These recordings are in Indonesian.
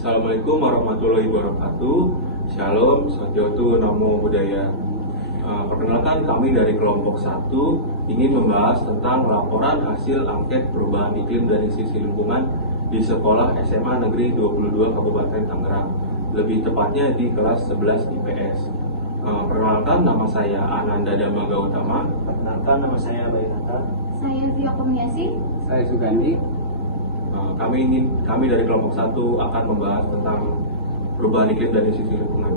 Assalamualaikum warahmatullahi wabarakatuh. Shalom, Satyotu, Namo Buddhaya. Perkenalkan, kami dari kelompok 1 ingin membahas tentang laporan hasil angket perubahan iklim dan sisi lingkungan di sekolah SMA Negeri 22 Kabupaten Tangerang, lebih tepatnya di kelas 11 IPS. Perkenalkan, nama saya Ananda Damaga Utama. Perkenalkan, nama saya Bainata. Saya Via Kurniasi. Saya Sugandi. Kami dari kelompok 1 akan membahas tentang perubahan iklim dan sisi lingkungan.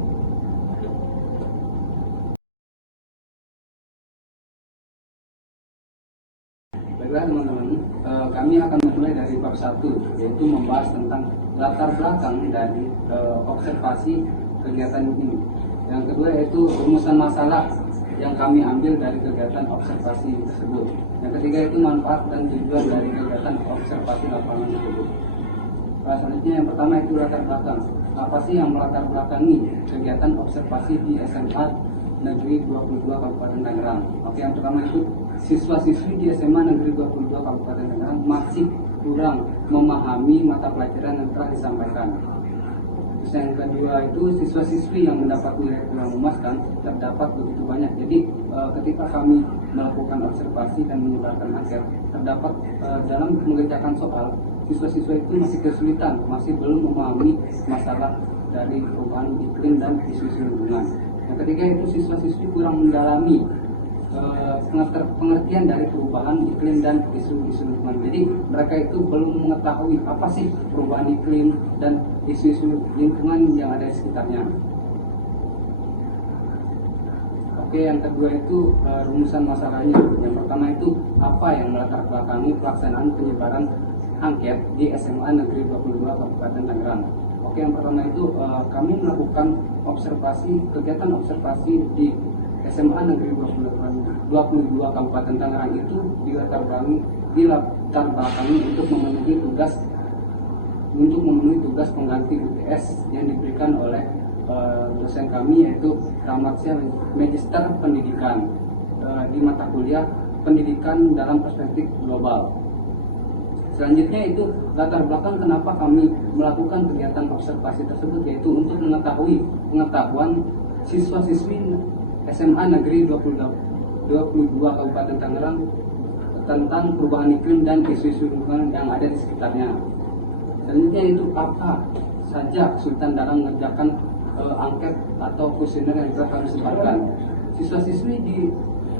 Baiklah teman-teman, kami akan memulai dari bab 1, yaitu membahas tentang latar belakang dari observasi kegiatan ini. Yang kedua yaitu rumusan masalah yang kami ambil dari kegiatan observasi tersebut. Yang ketiga itu manfaat dan tujuan dari kegiatan observasi lapangan tersebut. Selanjutnya yang pertama itu latar belakang. Apa sih yang melatar belakangi kegiatan observasi di SMA Negeri 22 Kabupaten Tangerang? Oke, yang pertama itu siswa-siswi di SMA Negeri 22 Kabupaten Tangerang masih kurang memahami mata pelajaran yang telah disampaikan. Terus yang kedua itu siswa-siswi yang mendapat nilai kurang memuaskan terdapat begitu banyak. Jadi ketika kami melakukan observasi dan menyebarkan angket, terdapat dalam mengerjakan soal, siswa-siswa itu masih kesulitan, masih belum memahami masalah dari perubahan iklim dan isu-isu lingkungan. Yang ketiga itu siswa-siswi kurang mendalami pengertian dari perubahan iklim dan isu-isu lingkungan. Jadi mereka itu belum mengetahui apa sih perubahan iklim dan isu-isu lingkungan yang ada di sekitarnya. Oke, yang kedua itu rumusan masalahnya. Yang pertama itu apa yang melatar belakangi pelaksanaan penyebaran angket di SMA Negeri 22 Kabupaten Tangerang. Oke, yang pertama itu kami melakukan kegiatan observasi di SMA Negeri 22 Kabupaten Tangerang itu dilatar belakangi untuk memenuhi tugas pengganti UTS yang diberikan oleh dosen kami, yaitu Ramadsia Magister Pendidikan di mata kuliah Pendidikan dalam Perspektif Global. Selanjutnya itu latar belakang kenapa kami melakukan kegiatan observasi tersebut, yaitu untuk mengetahui pengetahuan siswa-siswi SMA Negeri 22 Kabupaten Tangerang tentang perubahan iklim dan isu-isu lingkungan yang ada di sekitarnya. Selanjutnya itu apa saja kesulitan dalam mengerjakan angket atau kuesioner yang telah kami sebarkan. Siswa-siswi di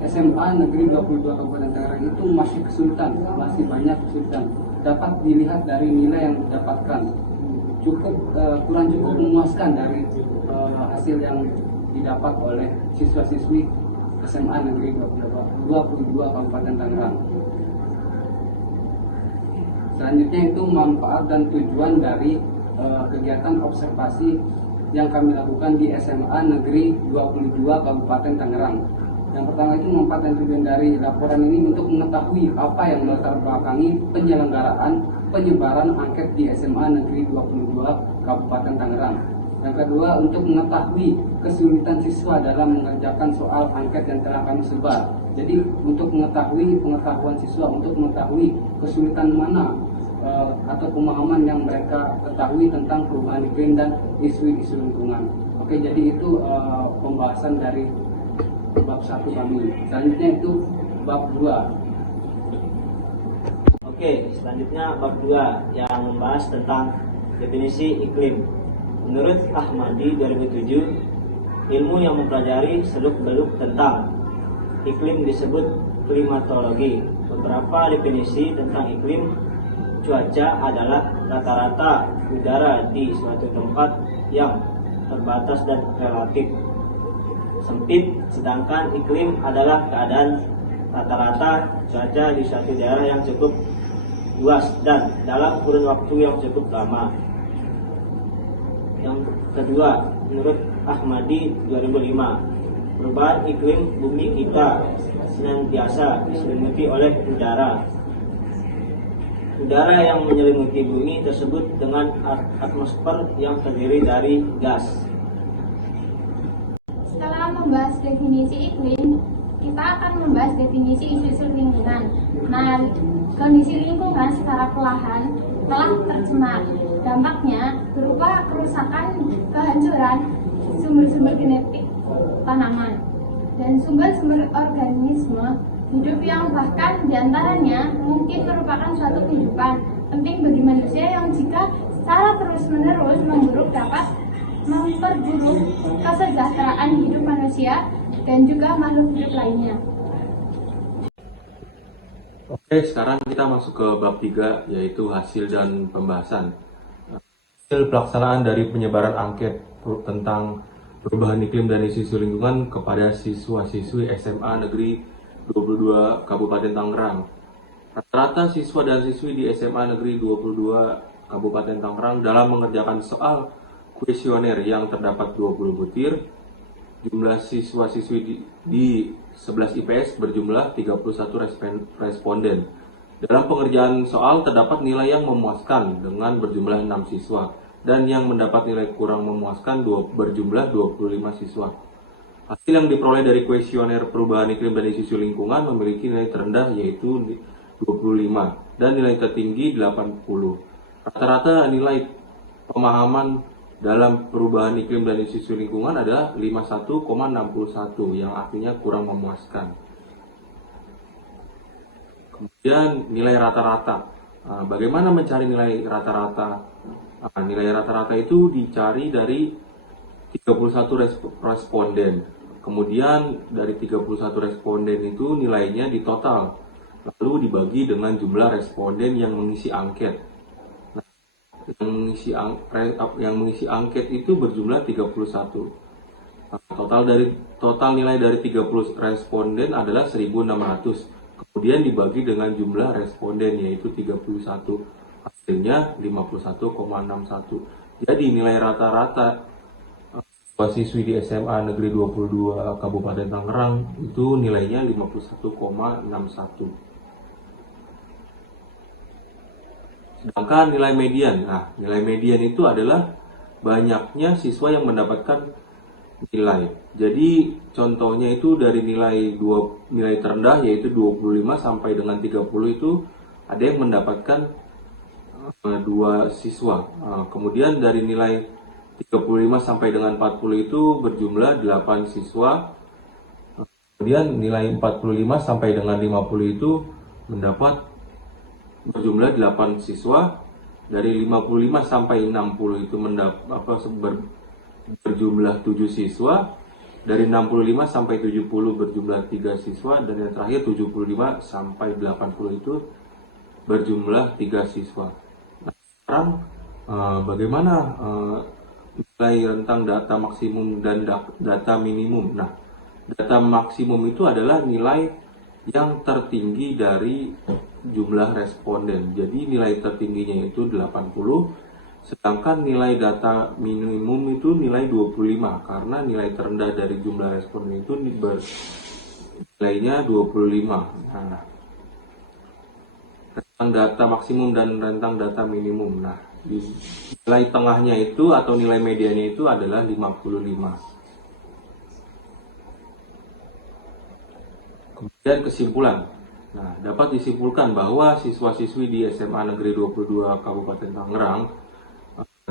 SMA Negeri 22 Kabupaten Tangerang itu masih kesulitan, masih banyak kesulitan. Dapat dilihat dari nilai yang didapatkan, kurang cukup memuaskan dari hasil yang didapat oleh siswa-siswi SMA Negeri 22 Kabupaten Tangerang. Selanjutnya itu manfaat dan tujuan dari kegiatan observasi yang kami lakukan di SMA Negeri 22 Kabupaten Tangerang. Yang pertama itu manfaat dan tujuan dari laporan ini untuk mengetahui apa yang melatar belakangi penyelenggaraan penyebaran angket di SMA Negeri 22 Kabupaten Tangerang. Yang kedua, untuk mengetahui kesulitan siswa dalam mengerjakan soal angket yang telah kami sebar. Jadi untuk mengetahui pengetahuan siswa, untuk mengetahui kesulitan mana atau pemahaman yang mereka ketahui tentang perubahan iklim dan isu-isu lingkungan. Oke, jadi itu pembahasan dari bab 1 kami. Selanjutnya itu bab 2. Oke, selanjutnya bab 2 yang membahas tentang definisi iklim. Menurut Ahmadi 2007, ilmu yang mempelajari seluk-beluk tentang iklim disebut klimatologi. Beberapa definisi tentang iklim: cuaca adalah rata-rata udara di suatu tempat yang terbatas dan relatif sempit, sedangkan iklim adalah keadaan rata-rata cuaca di suatu daerah yang cukup luas dan dalam kurun waktu yang cukup lama. Yang kedua, menurut Ahmadi 2005, perubahan iklim bumi kita senantiasa diselimuti oleh udara. Udara yang menyelimuti bumi tersebut dengan atmosfer yang terdiri dari gas. Setelah membahas definisi iklim, kita akan membahas definisi isu-isu lingkungan. Nah, kondisi lingkungan secara perlahan telah tercemar. Dampaknya berupa kesuburan sumber-sumber genetik tanaman dan sumber-sumber organisme hidup yang bahkan diantaranya mungkin merupakan suatu kehidupan penting bagi manusia yang jika secara terus-menerus memburuk dapat memperburuk kesejahteraan hidup manusia dan juga makhluk hidup lainnya. Oke, sekarang kita masuk ke bab 3, yaitu hasil dan pembahasan. Hasil pelaksanaan dari penyebaran angket tentang perubahan iklim dan isu-isu lingkungan kepada siswa-siswi SMA Negeri 22 Kabupaten Tangerang. Rata-rata siswa dan siswi di SMA Negeri 22 Kabupaten Tangerang dalam mengerjakan soal kuesioner yang terdapat 20 butir, jumlah siswa-siswi di 11 IPS berjumlah 31 responden. Dalam pengerjaan soal terdapat nilai yang memuaskan dengan berjumlah 6 siswa dan yang mendapat nilai kurang memuaskan berjumlah 25 siswa. Hasil yang diperoleh dari kuesioner perubahan iklim dan isu lingkungan memiliki nilai terendah yaitu 25 dan nilai tertinggi 80. Rata-rata nilai pemahaman dalam perubahan iklim dan isu lingkungan adalah 51,61 yang artinya kurang memuaskan. Kemudian nilai rata-rata. Bagaimana mencari nilai rata-rata? Nilai rata-rata itu dicari dari 31 responden. Kemudian dari 31 responden itu nilainya ditotal, lalu dibagi dengan jumlah responden yang mengisi angket. Yang mengisi angket itu berjumlah 31. Total nilai dari 30 responden adalah 1.600. Kemudian dibagi dengan jumlah responden yaitu 31. Hasilnya 51,61. Jadi nilai rata-rata siswi di SMA Negeri 22 Kabupaten Tangerang itu nilainya 51,61. Sedangkan nilai median, nilai median itu adalah banyaknya siswa yang mendapatkan nilai. Jadi contohnya itu dari nilai terendah yaitu 25 sampai dengan 30 itu ada yang mendapatkan 2 siswa. Kemudian dari nilai 35 sampai dengan 40 itu berjumlah 8 siswa. Kemudian nilai 45 sampai dengan 50 itu mendapat berjumlah 8 siswa. Dari 55 sampai 60 itu berjumlah 7 siswa. Dari 65 sampai 70 berjumlah 3 siswa. Dan yang terakhir 75 sampai 80 itu berjumlah 3 siswa. Nah, sekarang bagaimana nilai rentang data maksimum dan data minimum? Nah, data maksimum itu adalah nilai yang tertinggi dari jumlah responden. Jadi nilai tertingginya itu 80, sedangkan nilai data minimum itu nilai 25 karena nilai terendah dari jumlah responden itu nilainya 25. Nah, rentang data maksimum dan rentang data minimum. Nah, nilai tengahnya itu atau nilai medianya itu adalah 55. Kemudian kesimpulan. Nah, dapat disimpulkan bahwa siswa-siswi di SMA Negeri 22 Kabupaten Tangerang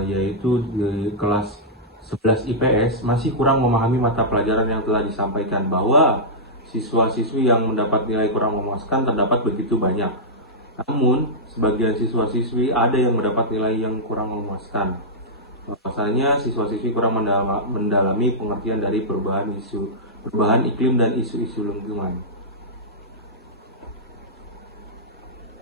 yaitu di kelas 11 IPS masih kurang memahami mata pelajaran yang telah disampaikan, bahwa siswa-siswi yang mendapat nilai kurang memuaskan terdapat begitu banyak. Namun, sebagian siswa-siswi ada yang mendapat nilai yang kurang memuaskan. Pasalnya, siswa-siswi kurang mendalami pengertian dari perubahan iklim dan isu-isu lingkungan.